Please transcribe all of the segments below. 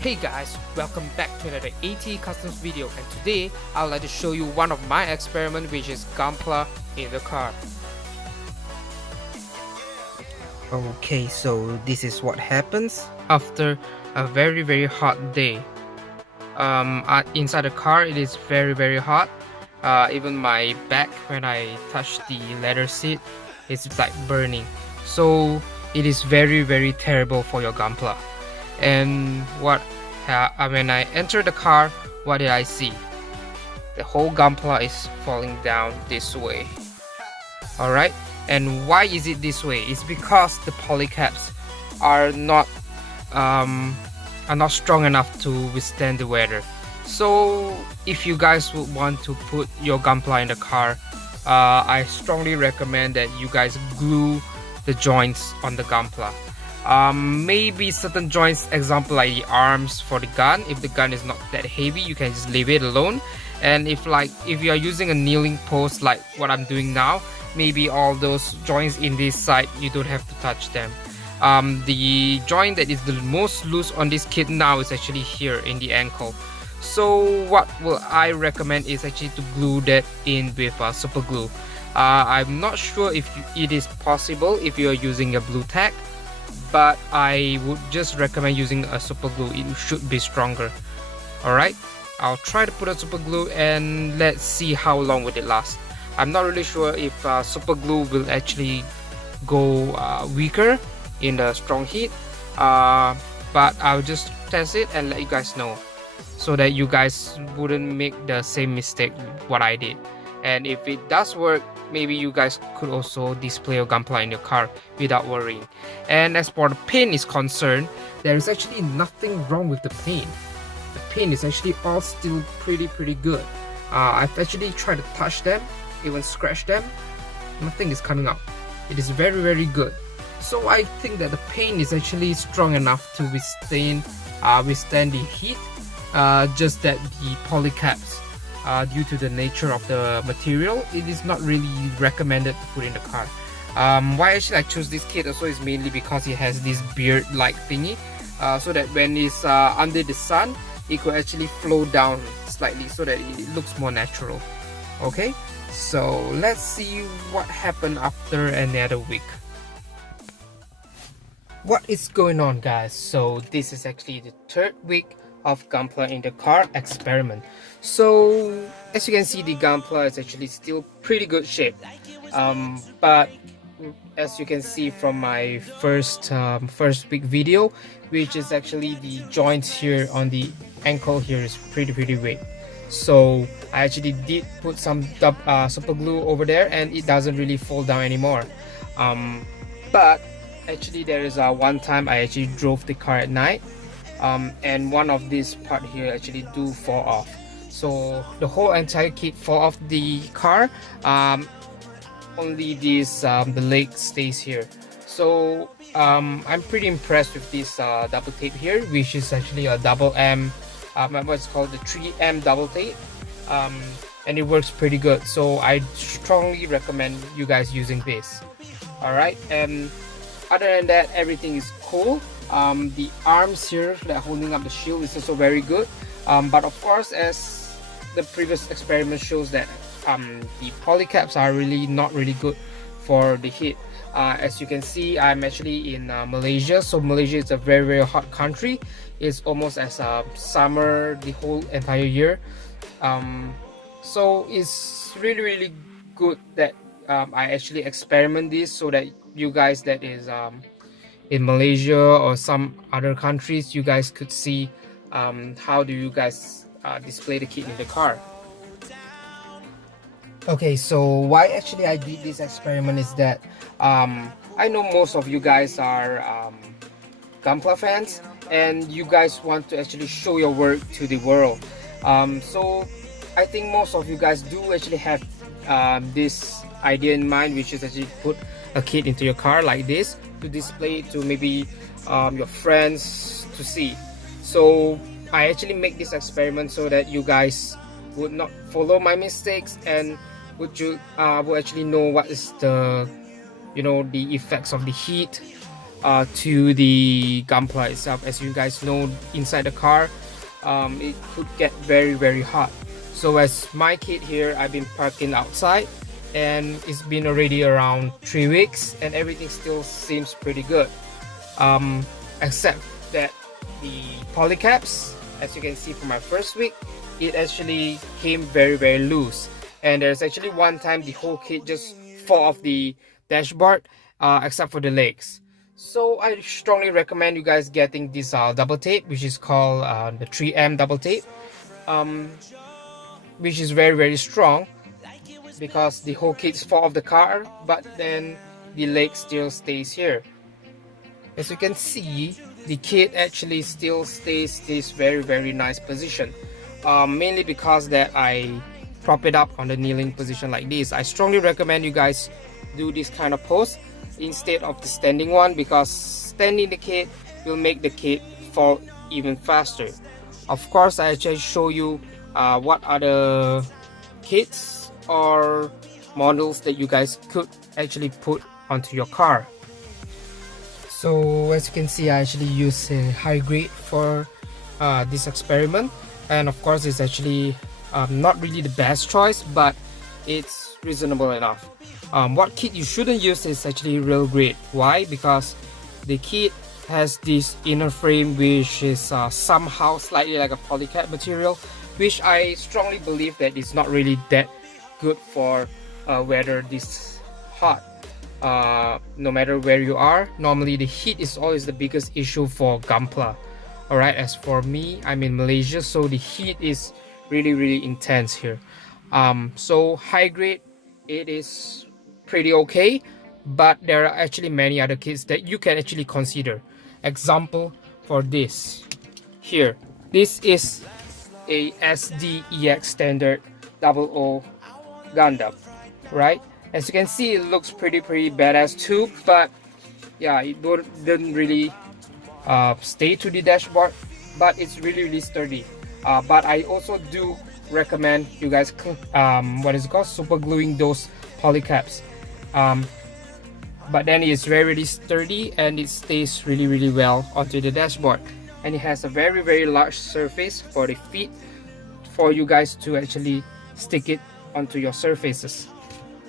Hey guys, welcome back to another AT Customs video, and today I would like to show you one of my experiments, which is Gunpla in the car. Okay, so this is what happens after a very hot day. Inside the car it is very hot. Even my back, when I touch the leather seat, it's like burning. So it is very terrible for your Gunpla. And when I entered the car, what did I see? The whole Gunpla is falling down this way. Alright, and why is it this way? It's because the polycaps are not strong enough to withstand the weather. So if you guys would want to put your Gunpla in the car, I strongly recommend that you guys glue the joints on the Gunpla. Maybe certain joints, example like the arms for the gun, if the gun is not that heavy, you can just leave it alone. And if you are using a kneeling pose like what I'm doing now, maybe all those joints in this side, you don't have to touch them. The joint that is the most loose on this kit now is actually here in the ankle. So what will I recommend is actually to glue that in with super glue. I'm not sure if it is possible if you are using a blue tack, but I would just recommend using a super glue. It should be stronger. Alright, I'll try to put a super glue and let's see how long will it last. I'm not really sure if super glue will actually go weaker in the strong heat, but I'll just test it and let you guys know, so that you guys wouldn't make the same mistake what I did. And if it does work, maybe you guys could also display your Gunpla in your car without worrying. And as for the paint is concerned, there is actually nothing wrong with the paint. The paint is actually all still pretty good. I've actually tried to touch them, even scratch them, nothing is coming out. It is very good. So I think that the paint is actually strong enough to withstand the heat. Just that the polycaps, due to the nature of the material, it is not really recommended to put in the car. Why actually I chose this kit also is mainly because it has this beard like thingy, so that when it's under the sun, it could actually flow down slightly so that it looks more natural. Okay, so let's see what happened after another week. What is going on, guys? So this is actually the third week of Gunpla in the car experiment. So as you can see, the Gunpla is actually still pretty good shape, but as you can see from my first week video, which is actually the joints here on the ankle here is pretty weak. So I actually did put some super glue over there, and it doesn't really fall down anymore. But actually there is one time I actually drove the car at night, and one of this part here actually do fall off. So the whole entire kit fall off the car. Only this the leg stays here. So I'm pretty impressed with this double tape here, which is actually a double M, what's called the 3M double tape, and it works pretty good. So I strongly recommend you guys using this. Alright, and other than that, everything is cool. The arms here that holding up the shield is also very good, but of course, as the previous experiment shows, that the polycaps are not really good for the heat. As you can see, I'm actually in Malaysia. So Malaysia is a very hot country. It's almost as summer the whole entire year. So it's really good that I actually experiment this, so that you guys that is in Malaysia or some other countries, you guys could see how do you guys display the kit in the car. Okay, so why actually I did this experiment is that I know most of you guys are Gunpla fans, and you guys want to actually show your work to the world. So I think most of you guys do actually have this idea in mind, which is actually put a kit into your car like this to display it to maybe your friends to see. So I actually make this experiment so that you guys would not follow my mistakes, and would actually know what is the the effects of the heat to the Gunpla itself. As you guys know, inside the car, it could get very hot. So as my kit here, I've been parking outside, and it's been already around 3 weeks, and everything still seems pretty good. Except that the polycaps, as you can see from my first week, it actually came very loose, and there's actually one time the whole kit just fall off the dashboard, except for the legs. So I strongly recommend you guys getting this double tape, which is called the 3M double tape, um, which is very strong, because the whole kit's fall off the car, but then the leg still stays here. As you can see, the kit actually still stays this very nice position, mainly because that I prop it up on the kneeling position like this. I strongly recommend you guys do this kind of pose instead of the standing one, because standing the kit will make the kit fall even faster. Of course, I just show you what other kits or models that you guys could actually put onto your car. So as you can see, I actually use a high grade for this experiment, and of course it's actually not really the best choice, but it's reasonable enough. What kit you shouldn't use is actually real grade. Why? Because the kit has this inner frame which is somehow slightly like a polycap material, which I strongly believe that it's not really that good for weather this hot. No matter where you are, normally the heat is always the biggest issue for Gunpla. Alright, as for me, I'm in Malaysia, so the heat is really intense here. So high grade, it is pretty okay, but there are actually many other kits that you can actually consider. Example for this here, this is a SDEX standard 00 Gundam, right? As you can see, it looks pretty badass too, but yeah, it didn't really stay to the dashboard, but it's really sturdy. But I also do recommend you guys what is it called, super gluing those polycaps. But then it's very sturdy, and it stays really well onto the dashboard, and it has a very large surface for the feet for you guys to actually stick it onto your surfaces.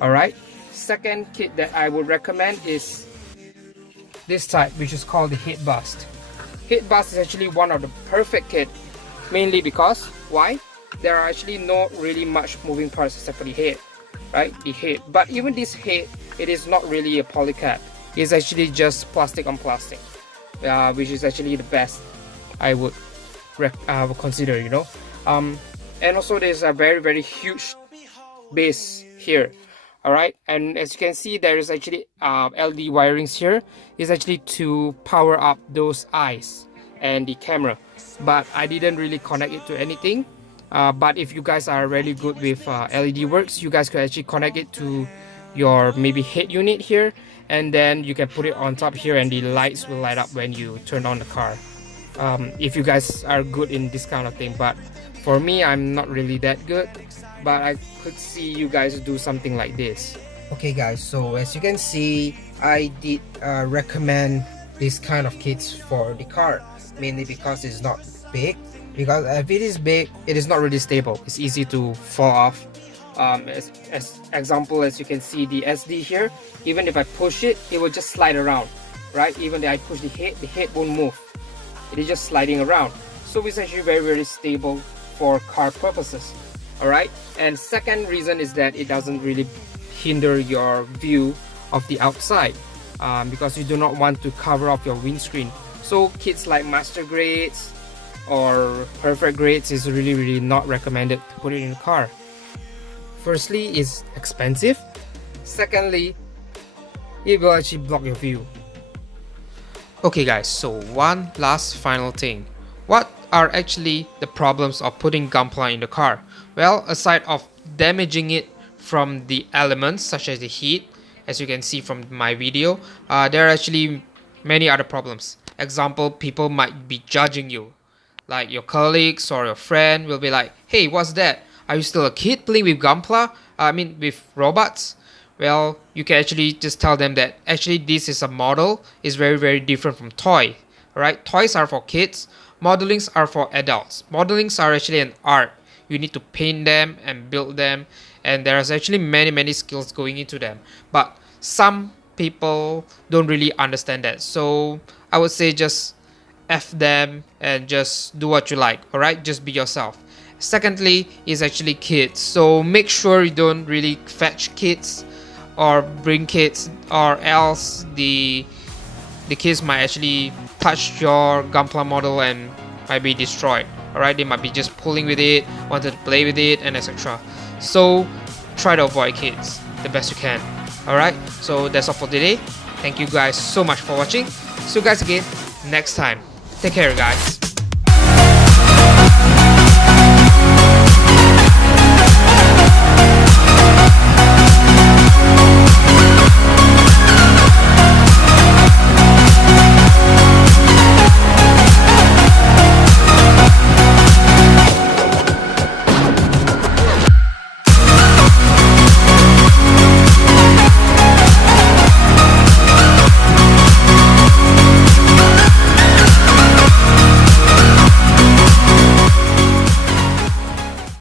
Alright, second kit that I would recommend is this type, which is called the head bust. Head bust is actually one of the perfect kit, mainly because why? There are actually not really much moving parts except for the head, right? The head. But even this head, it is not really a polycap. It's actually just plastic on plastic, which is actually the best I would consider, you know. And also there's a very huge base here. Alright, and as you can see, there is actually LED wirings here. Is actually to power up those eyes and the camera, but I didn't really connect it to anything. But if you guys are really good with LED works, you guys could actually connect it to your maybe head unit here, and then you can put it on top here, and the lights will light up when you turn on the car. If you guys are good in this kind of thing, but for me, I'm not really that good, but I could see you guys do something like this. Okay guys, so as you can see, I did recommend this kind of kits for the car, mainly because it's not big. Because if it is big, it is not really stable. It's easy to fall off. As example, as you can see, the SD here, even if I push it, it will just slide around, right? Even if I push the head won't move. It is just sliding around. So it's actually very stable for car purposes. Alright, and second reason is that it doesn't really hinder your view of the outside, because you do not want to cover up your windscreen. So kits like master grades or perfect grades is really not recommended to put it in the car. Firstly, it's expensive. Secondly, it will actually block your view. Okay guys, so one last final thing. What are actually the problems of putting Gunpla in the car? Well, aside of damaging it from the elements such as the heat, as you can see from my video, there are actually many other problems. Example, people might be judging you. Like your colleagues or your friend will be like, hey, what's that? Are you still a kid playing with Gunpla? I mean with robots? well, you can actually just tell them that actually this is a model, is very different from toy. Alright, toys are for kids, modelings are for adults. Modelings are actually an art. You need to paint them and build them, and there's actually many skills going into them, but some people don't really understand that. So I would say just F them and just do what you like. Alright, just be yourself. Secondly is actually kids, so make sure you don't really fetch kids or bring kids, or else the kids might actually touch your Gunpla model and might be destroyed. Alright, they might be just pulling with it, wanted to play with it, and etc. So try to avoid kids the best you can. Alright, so that's all for today. Thank you guys so much for watching. See you guys again next time. Take care, guys.